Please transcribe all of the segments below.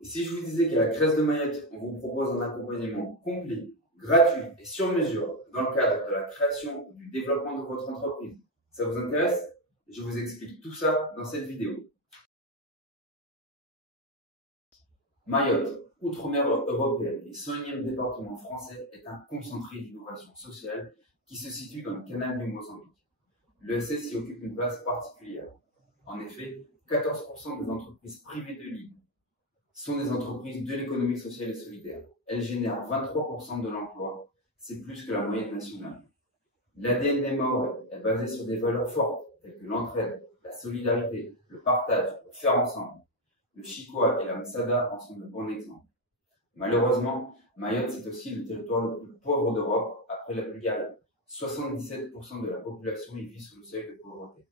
Et si je vous disais qu'à la Crèche de Mayotte, on vous propose un accompagnement complet, gratuit et sur mesure dans le cadre de la création ou du développement de votre entreprise, ça vous intéresse? Je vous explique tout ça dans cette vidéo. Mayotte, outre-mer européenne et 101e département français, est un concentré d'innovation sociale qui se situe dans le canal du Mozambique. L'ESS y occupe une place particulière. En effet, 14% des entreprises privées de l'île sont des entreprises de l'économie sociale et solidaire. Elles génèrent 23% de l'emploi, c'est plus que la moyenne nationale. L'ADN des Mahorais est basé sur des valeurs fortes telles que l'entraide, la solidarité, le partage, le faire ensemble. Le Chikwa et la Msada en sont de bons exemples. Malheureusement, Mayotte, c'est aussi le territoire le plus pauvre d'Europe après la Bulgarie. 77% de la population y vit sous le seuil de pauvreté.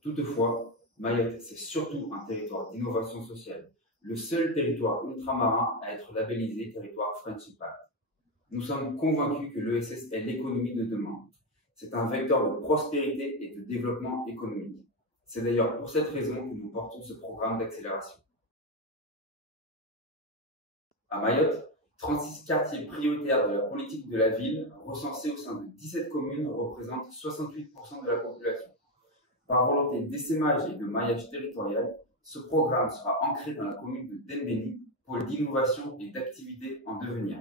Toutefois, Mayotte, c'est surtout un territoire d'innovation sociale, le seul territoire ultramarin à être labellisé territoire French Impact. Nous sommes convaincus que l'ESS est l'économie de demain. C'est un vecteur de prospérité et de développement économique. C'est d'ailleurs pour cette raison que nous portons ce programme d'accélération. À Mayotte, 36 quartiers prioritaires de la politique de la ville, recensés au sein de 17 communes, représentent 68% de la population. Par volonté d'essaimage et de maillage territorial, ce programme sera ancré dans la commune de Dembéni, pôle d'innovation et d'activité en devenir.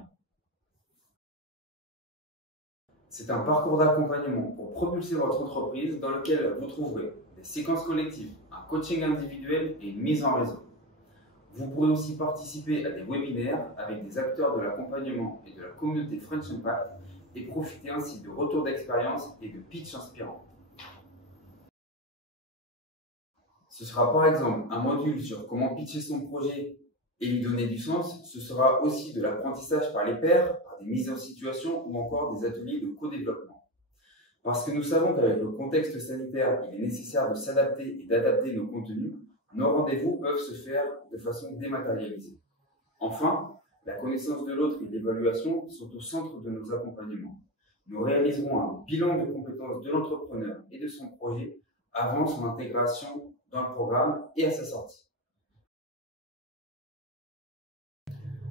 C'est un parcours d'accompagnement pour propulser votre entreprise dans lequel vous trouverez des séquences collectives, un coaching individuel et une mise en réseau. Vous pourrez aussi participer à des webinaires avec des acteurs de l'accompagnement et de la communauté French Impact et profiter ainsi de retours d'expérience et de pitch inspirants. Ce sera par exemple un module sur comment pitcher son projet et lui donner du sens. Ce sera aussi de l'apprentissage par les pairs, par des mises en situation ou encore des ateliers de co-développement. Parce que nous savons qu'avec le contexte sanitaire, il est nécessaire de s'adapter et d'adapter nos contenus, nos rendez-vous peuvent se faire de façon dématérialisée. Enfin, la connaissance de l'autre et l'évaluation sont au centre de nos accompagnements. Nous réaliserons un bilan de compétences de l'entrepreneur et de son projet avant son intégration dans le programme et à sa sortie.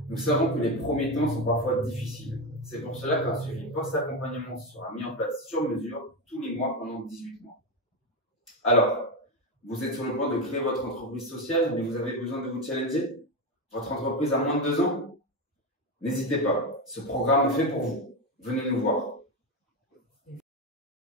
Nous savons que les premiers temps sont parfois difficiles. C'est pour cela qu'un suivi post-accompagnement sera mis en place sur mesure tous les mois pendant 18 mois. Alors, vous êtes sur le point de créer votre entreprise sociale, mais vous avez besoin de vous challenger? Votre entreprise a moins de 2 ans? N'hésitez pas, ce programme est fait pour vous. Venez nous voir.